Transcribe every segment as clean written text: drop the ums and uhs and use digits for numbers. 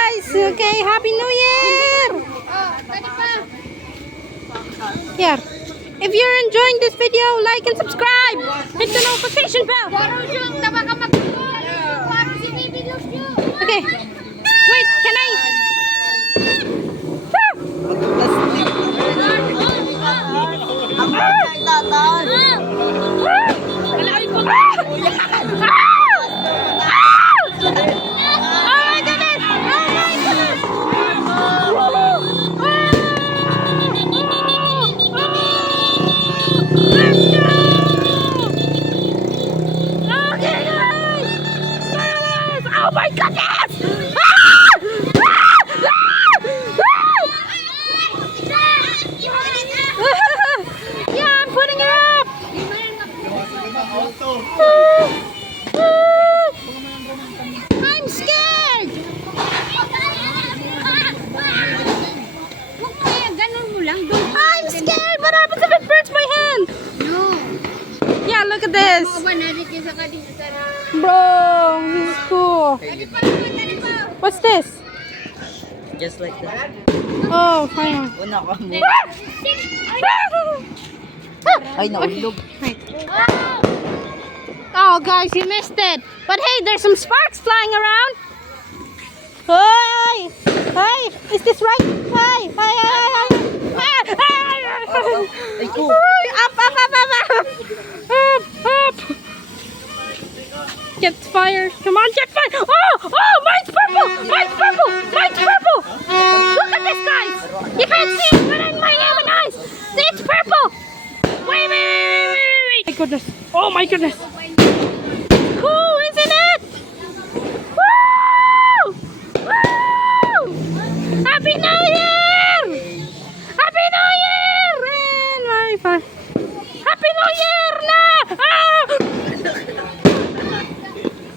guys. Okay, Happy New Year. Here. If you're enjoying this video, like and subscribe. Hit the notification bell. Okay. Wait, can I? Oh my goodness! Yeah, I'm putting it up! I'm scared! I'm scared! What happens if it burns my hand? Yeah, look at this! Bro, this is cool. What's this? Just like that. Oh, fine. Una ka mo. Ay, naulog. Oh, guys, you missed it. But hey, there's some sparks flying around. Hey! Hey! Is this right? Hey! Hey! Hey! Ay, ko. Up! Up! Up! Up! Up! Up! Up! Get fire. Come on, get fire. Oh! Oh! Mine's purple! Mine's purple! Mine's purple! Look at this, guys! You can't see it, but in my eyes! See, it's purple! Wait! My goodness. Oh my goodness. Cool, isn't it? Woo! Woo! Happy New Year! Happy New Year! And my fun. Happy New Year na! Ah!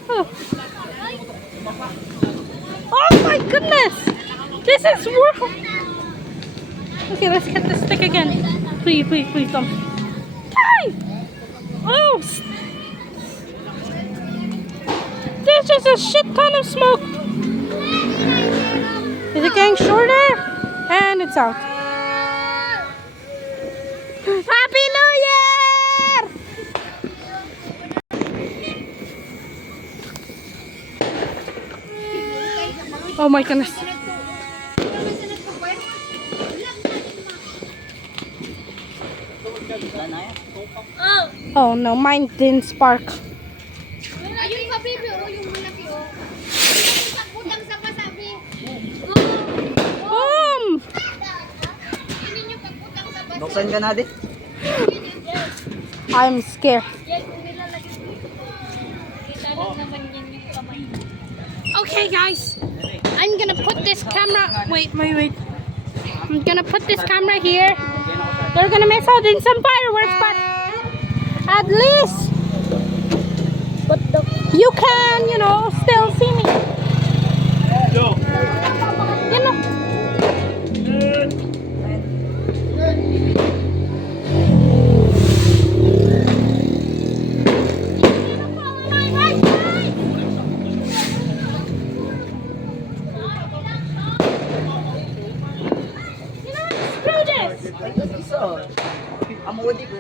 Oh. Oh my goodness! This is world. Okay, let's get the stick again. Please don't. Hey! Oh! There's just a shit ton of smoke. Is it getting shorter? And it's out. Happy New Year! Oh my goodness. Oh no, mine didn't spark. Ayun pa, baby. Oh, yung malaki, oh. Butang sa pasabi. Boom! Hindi nyo pagbutang sa pasabi. Buksan ka natin. I'm scared. Yan, kung nilalagay ko. Kita rin naman yan yung kamay. Okay, guys. I'm gonna put this camera. Wait. I'm gonna put this camera here. They're gonna miss out in some fireworks, but at least you can, still see me. You know. Screw this. Amo di ko.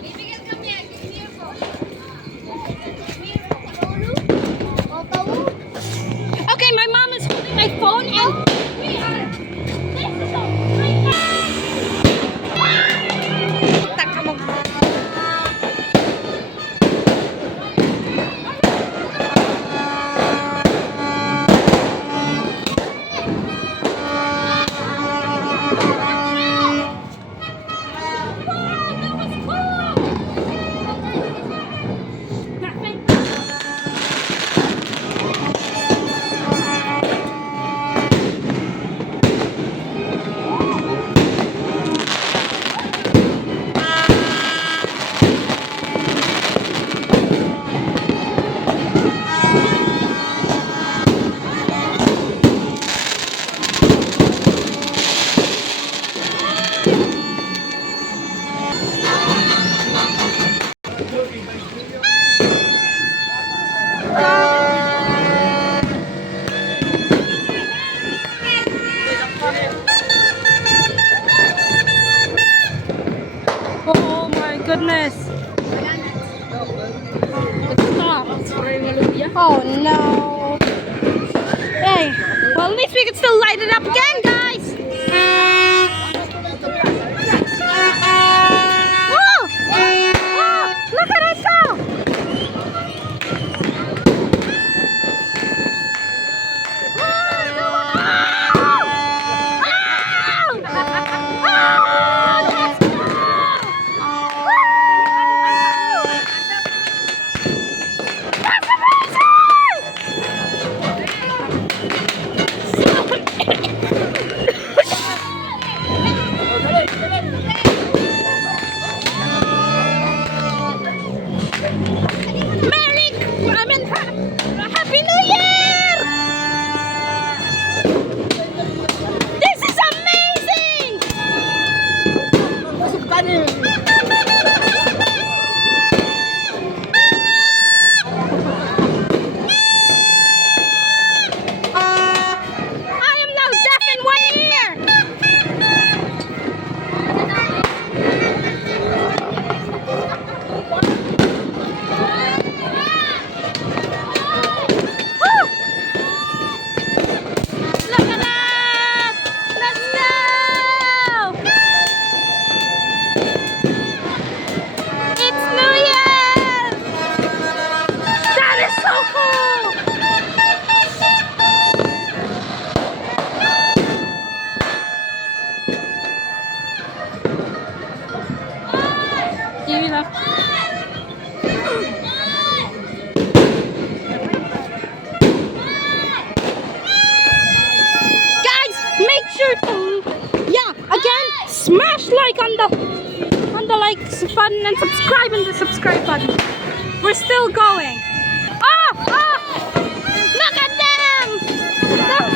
Bibigyan kami yan. Here po. Okay, my mom is holding my phone and we are. This is my Oh no. Hey, well at least we can still light it up again, guys. Whoa! Whoa! Look at it go! Happy New Year! This is amazing! I am now deaf in one ear! Woo! Look at that! Let's go! It's New Year! That is so cool! Give it up. Guys, make sure to again smash like on the like button and subscribe on the subscribe button. We're still going. Oh! Look at them! Woo!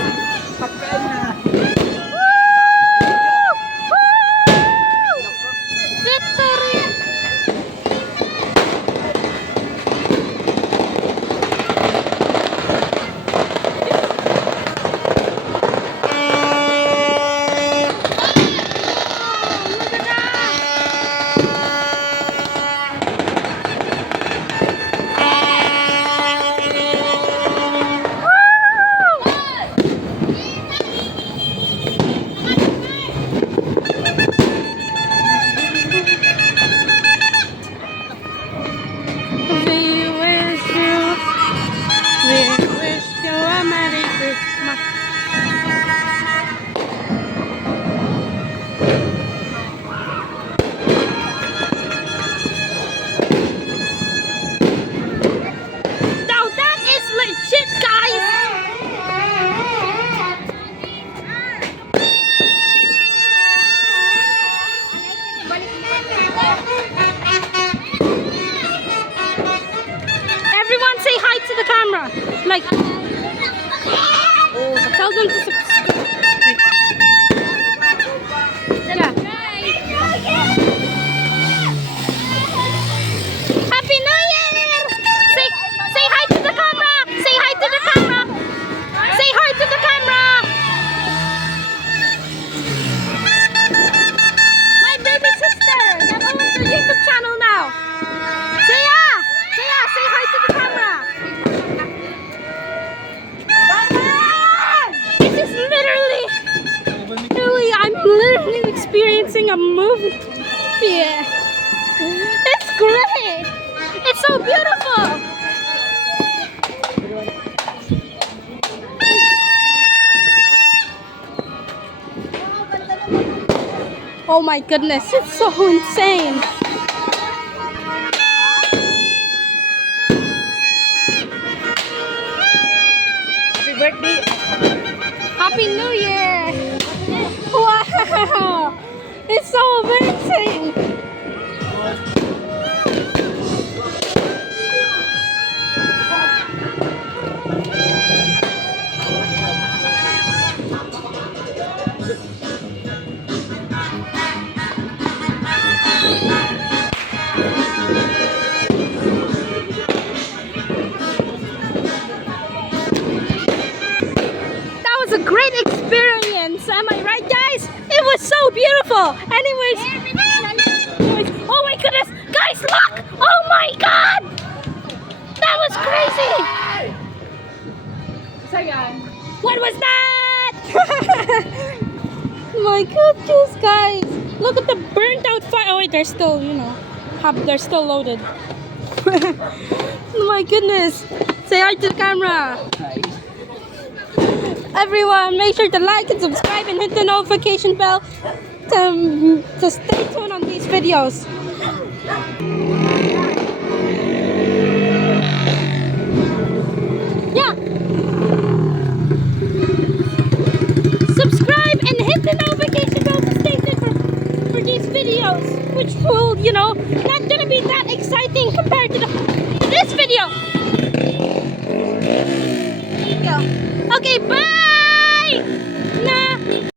Victory! We wish you a Merry Christmas. Now that is legit, guys. Everyone say hi to the camera. Like, tell them to subscribe. Yeah. Happy New Year! Say hi to the camera. Say hi to the camera. Say hi to the camera. My baby sister that owns a YouTube channel now. Say hi to the camera. This is literally, I'm literally experiencing a movie. Yeah. It's great. It's so beautiful. Oh my goodness, it's so insane. Happy birthday! Happy New Year! Wow! It's so amazing! That was a great experience, am I right, guys? It was so beautiful. Anyways, oh my goodness, guys, look! Oh my God, that was crazy. my goodness, guys! Look at the burnt out fire. Oh wait, they're still, they're still loaded. Oh my goodness! Say hi to the camera. Everyone, make sure to like and subscribe and hit the notification bell to stay tuned on these videos. Yeah. Subscribe and hit the notification bell to stay tuned for these videos, which will, not gonna be that exciting compared to this video. Okay, bye.